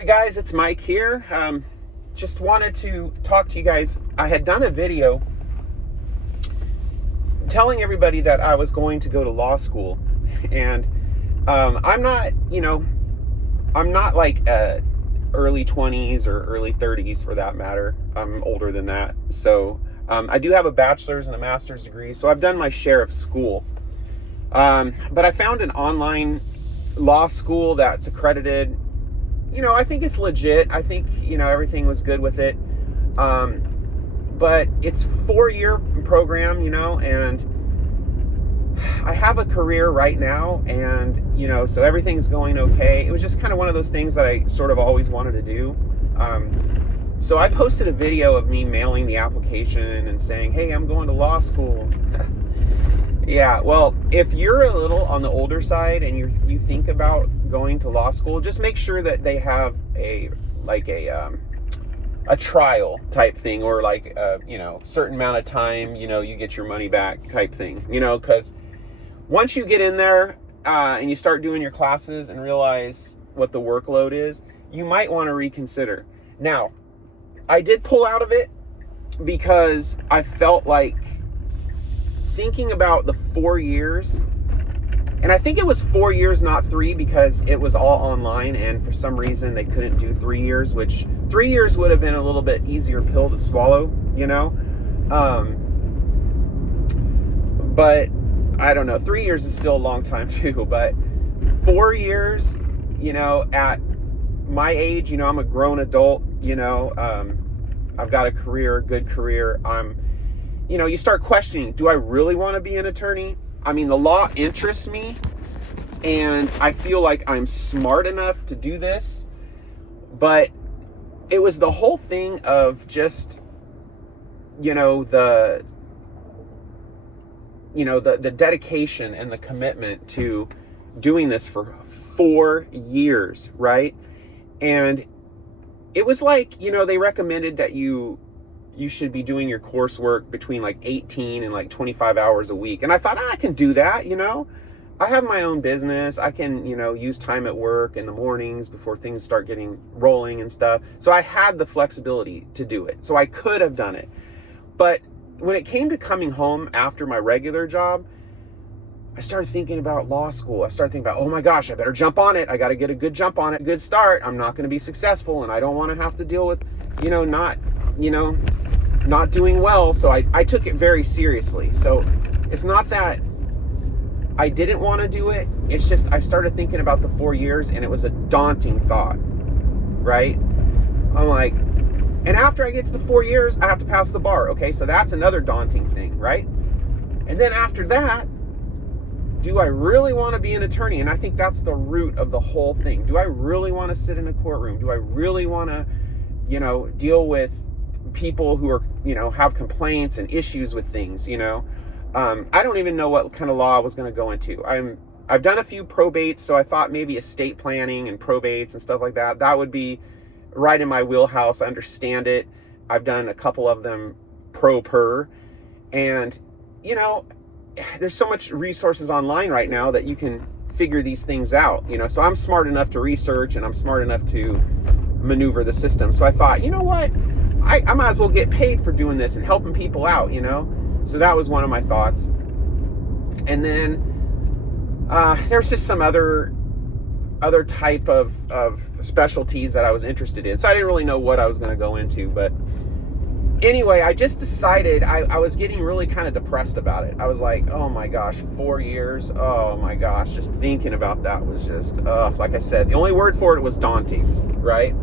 Hey guys, it's Mike here. Just wanted to talk to you guys. I had done a video telling everybody that I was going to go to law school, and I'm not, I'm not like early 20s or early 30s for that matter. I'm older than that. So I do have a bachelor's and a master's degree, so I've done my share of school. But I found an online law school that's accredited. I think it's legit. I think, everything was good with it. But it's 4-year program, and I have a career right now, and, so everything's going okay. It was just kind of one of those things that I sort of always wanted to do. So I posted a video of me mailing the application and saying, hey, I'm going to law school. Yeah, well, if you're a little on the older side and you think about going to law school, just make sure that they have a trial type thing, or like certain amount of time, you get your money back type thing, because once you get in there and you start doing your classes and realize what the workload is, you might want to reconsider. Now, I did pull out of it because I felt like thinking about the 4 years, and I think it was 4 years, not 3, because it was all online, and for some reason they couldn't do 3 years, which 3 years would have been a little bit easier pill to swallow, but I don't know, 3 years is still a long time too, but 4 years, at my age, I'm a grown adult, I've got a career, good career. You start questioning, do I really want to be an attorney? I mean, the law interests me, and I feel like I'm smart enough to do this, but it was the whole thing of just, the dedication and the commitment to doing this for 4 years, right? And it was like, they recommended that you should be doing your coursework between like 18 and like 25 hours a week. And I thought, I can do that, I have my own business. I can, use time at work in the mornings before things start getting rolling and stuff. So I had the flexibility to do it. So I could have done it. But when it came to coming home after my regular job, I started thinking about law school. I started thinking about, oh my gosh, I better jump on it. I got to get a good jump on it, good start. I'm not going to be successful, and I don't want to have to deal with, not doing well. So I took it very seriously. So it's not that I didn't want to do it. It's just I started thinking about the 4 years, and it was a daunting thought, right? I'm like, and after I get to the 4 years, I have to pass the bar. Okay, so that's another daunting thing, right? And then after that, do I really want to be an attorney? And I think that's the root of the whole thing. Do I really want to sit in a courtroom? Do I really want to, deal with people who are, have complaints and issues with things, I don't even know what kind of law I was going to go into. I've done a few probates, so I thought maybe estate planning and probates and stuff like that. That would be right in my wheelhouse. I understand it. I've done a couple of them pro per, and, there's so much resources online right now that you can figure these things out, so I'm smart enough to research, and I'm smart enough to maneuver the system. So I thought, you know what? I might as well get paid for doing this and helping people out, So that was one of my thoughts. And then there's just some other type of specialties that I was interested in. So I didn't really know what I was going to go into. But anyway, I just decided I was getting really kind of depressed about it. I was like, oh my gosh, 4 years. Oh my gosh, just thinking about that was just, like I said, the only word for it was daunting, right?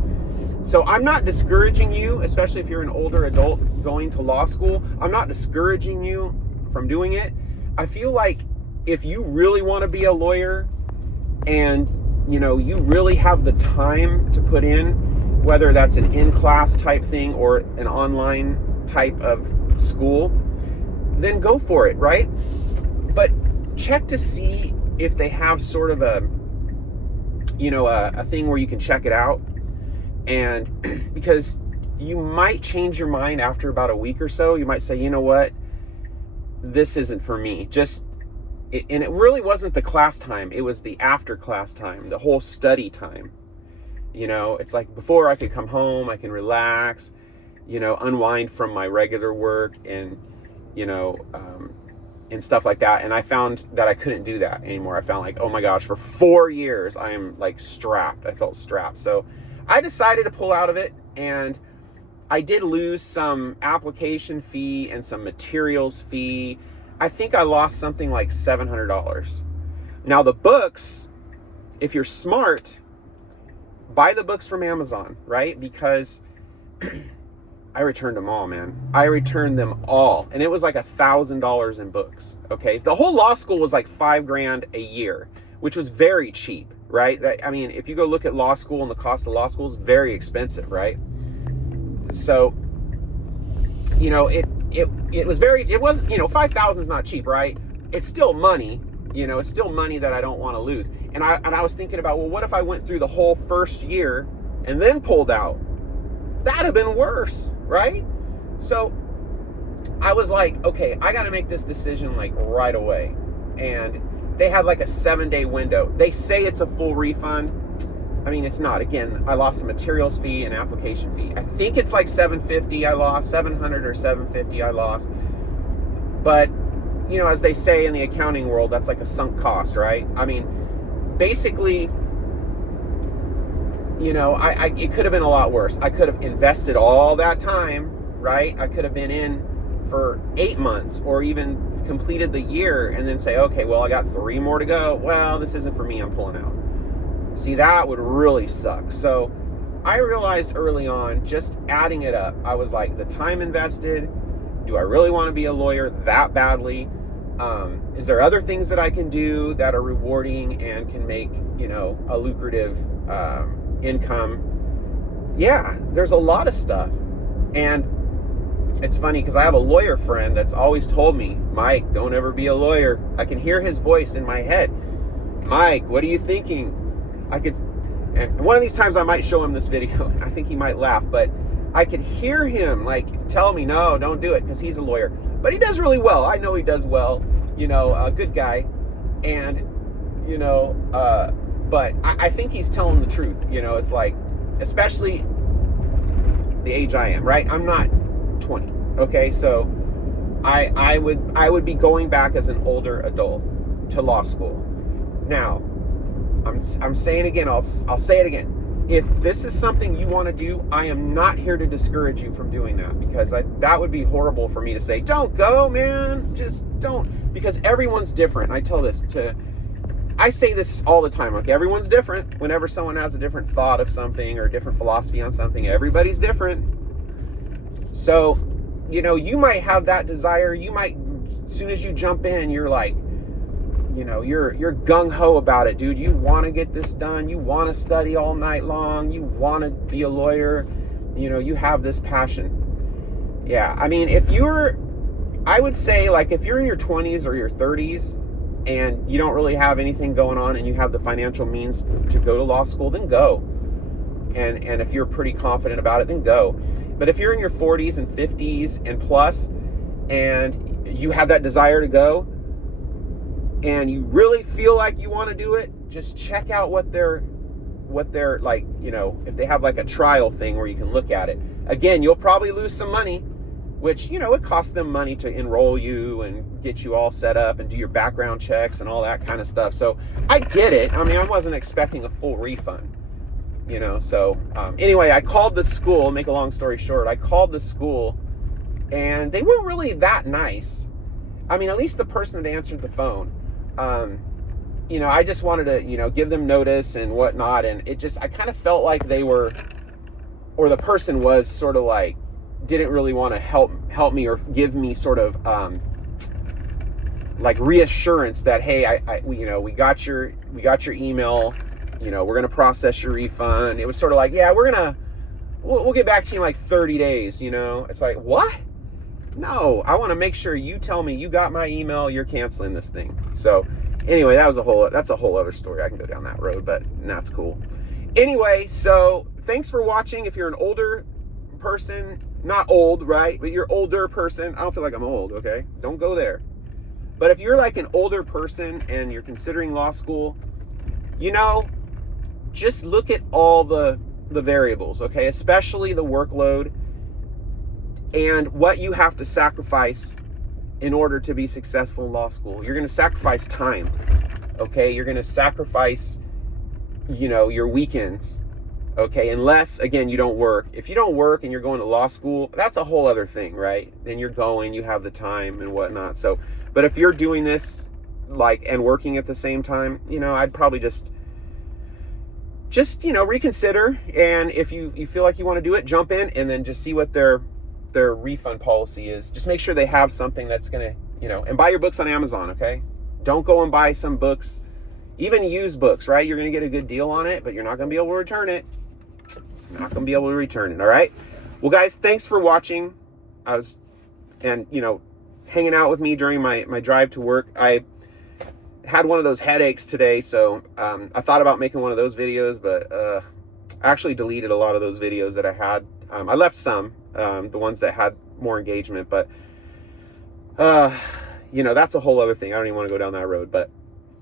So I'm not discouraging you, especially if you're an older adult going to law school. I'm not discouraging you from doing it. I feel like if you really want to be a lawyer, and you really have the time to put in, whether that's an in-class type thing or an online type of school, then go for it, right? But check to see if they have sort of a thing where you can check it out. And because you might change your mind after about a week or so. You might say, you know what, this isn't for me. And it really wasn't the class time. It was the after class time, the whole study time. It's like before I could come home, I can relax, unwind from my regular work and, and stuff like that. And I found that I couldn't do that anymore. I found like, oh my gosh, for 4 years, I am like strapped. I felt strapped. So I decided to pull out of it, and I did lose some application fee and some materials fee. I think I lost something like $700. Now the books, if you're smart, buy the books from Amazon, right? Because I returned them all, man. I returned them all. And it was like $1,000 in books. Okay. So the whole law school was like $5,000 a year, which was very cheap, right? I mean, if you go look at law school and the cost of law school is very expensive, right? So, it was 5,000 is not cheap, right? It's still money, it's still money that I don't want to lose. And I was thinking about, well, what if I went through the whole first year and then pulled out? That'd have been worse, right? So I was like, okay, I got to make this decision like right away. And they had like a 7-day window. They say it's a full refund. I mean, it's not. Again, I lost a materials fee and application fee. I think it's like $750 I lost, $700 or $750 I lost. But, as they say in the accounting world, that's like a sunk cost, right? I mean, basically, it could have been a lot worse. I could have invested all that time, right? I could have been in for 8 months or even completed the year and then say, okay, well, I got 3 more to go. Well, this isn't for me. I'm pulling out. See, that would really suck. So I realized early on, just adding it up, I was like, the time invested, do I really want to be a lawyer that badly? Is there other things that I can do that are rewarding and can make, a lucrative income? Yeah, there's a lot of stuff. And it's funny because I have a lawyer friend that's always told me, Mike, don't ever be a lawyer. I can hear his voice in my head. Mike, what are you thinking? And one of these times I might show him this video, and I think he might laugh, but I could hear him like tell me, no, don't do it, because he's a lawyer. But he does really well. I know he does well, a good guy. And, but I think he's telling the truth. It's like, especially the age I am, right? I'm not 20. Okay. So I would be going back as an older adult to law school. Now, I'm saying again, I'll say it again. If this is something you want to do, I am not here to discourage you from doing that, because that would be horrible for me to say, don't go, man, just don't, because everyone's different. I say this all the time, okay? Everyone's different. Whenever someone has a different thought of something or a different philosophy on something, everybody's different. So, you might have that desire. You might, as soon as you jump in, you're like, you're gung-ho about it, dude. You want to get this done. You want to study all night long. You want to be a lawyer. You have this passion. Yeah, I mean, I would say, like, if you're in your 20s or your 30s and you don't really have anything going on and you have the financial means to go to law school, then go. And if you're pretty confident about it, then go. But if you're in your 40s and 50s and plus, and you have that desire to go, and you really feel like you want to do it, just check out what they're like, if they have like a trial thing where you can look at it. Again, you'll probably lose some money, which, it costs them money to enroll you and get you all set up and do your background checks and all that kind of stuff. So I get it. I mean, I wasn't expecting a full refund, so anyway, I called the school. Make a long story short, I called the school and they weren't really that nice. I mean, at least the person that answered the phone. I just wanted to, give them notice and whatnot. And I kind of felt like they were, or the person was sort of like, didn't really want to help me or give me sort of, like reassurance that, hey, we got your email, we're going to process your refund. It was sort of like, yeah, we'll get back to you in like 30 days, It's like, what? No, I want to make sure you tell me you got my email, you're canceling this thing. So anyway, that's a whole other story. I can go down that road, but that's cool. Anyway, so thanks for watching. If you're an older person, not old, right? But you're older person. I don't feel like I'm old, okay? Don't go there. But if you're like an older person and you're considering law school, just look at all the the variables, okay? Especially the workload and what you have to sacrifice in order to be successful in law school. You're going to sacrifice time, okay? You're going to sacrifice, your weekends, okay? Unless, again, you don't work. If you don't work and you're going to law school, that's a whole other thing, right? Then you're going, you have the time and whatnot. So, but if you're doing this, and working at the same time, I'd probably just reconsider. And if you feel like you want to do it, jump in and then just see what their refund policy is. Just make sure they have something that's going to, and buy your books on Amazon, okay? Don't go and buy some books, even used books, right? You're going to get a good deal on it, but you're not going to be able to return it. All right? Well, guys, thanks for watching. Hanging out with me during my drive to work. I had one of those headaches today, so I thought about making one of those videos, but I actually deleted a lot of those videos that I had. I left some, the ones that had more engagement, but that's a whole other thing. I don't even want to go down that road. But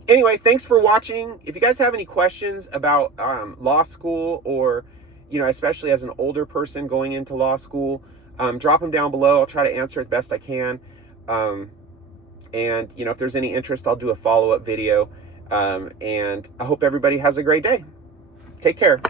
anyway, thanks for watching. If you guys have any questions about law school, or especially as an older person going into law school, drop them down below. I'll try to answer it best I can. And if there's any interest, I'll do a follow-up video. And I hope everybody has a great day. Take care.